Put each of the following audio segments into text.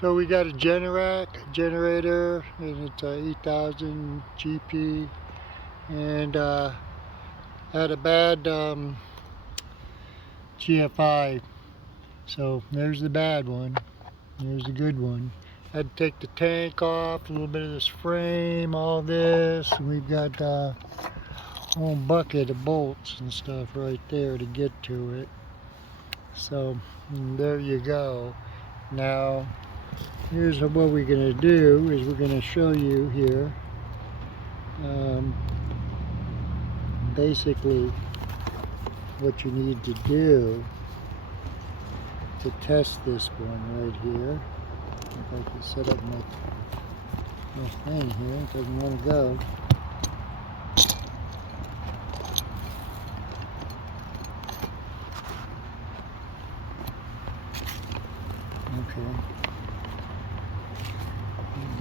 So we got a Generac generator, and it's a 8000 GP, and had a bad GFI. So there's the bad one, there's the good one. Had to take the tank off, a little bit of this frame, all this, and we've got a whole bucket of bolts and stuff right there to get to it. So there you go. Now here's what we're going to do is we're going to show you here basically what you need to do to test this one right here. If I can set up my thing here, it doesn't want to go. Okay.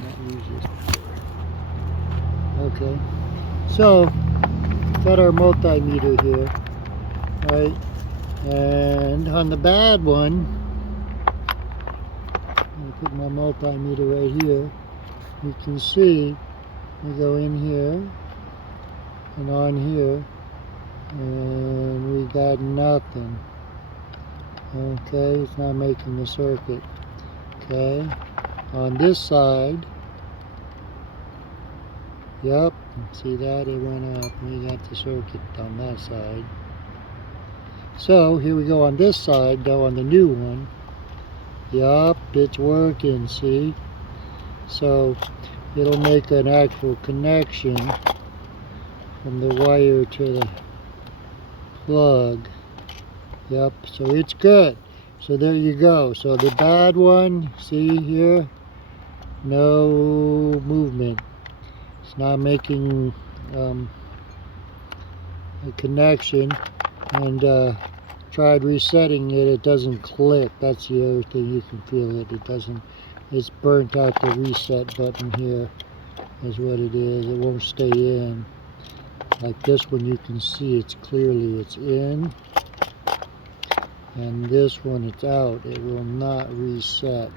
Not use this before. Okay. So got our multimeter here, right? And on the bad one, I'm gonna put my multimeter right here. You can see we go in here and on here, and we got nothing. Okay, it's not making the circuit. Okay, on this side, yep, see that it went up. We got the circuit on that side. So here we go on this side, though, on the new one. Yup, it's working, see? So it'll make an actual connection from the wire to the plug. Yep, so it's good. So there you go. So the bad one, see here? No movement. It's not making a connection. And tried resetting it, it doesn't click. That's the other thing, you can feel it. It doesn't, it's burnt out. The reset button here is what it is. It won't stay in. Like this one, you can see it's clearly it's in, and this one it's out. It will not reset.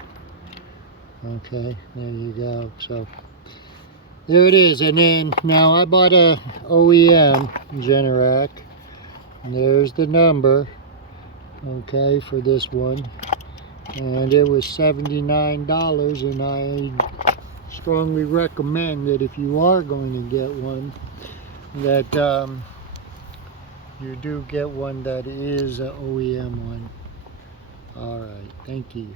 Okay, there you go. So there it is. And then now I bought a OEM Generac. And there's the number, okay, for this one, and it was $79, and I strongly recommend that if you are going to get one, that you do get one that is an OEM one. All right, thank you.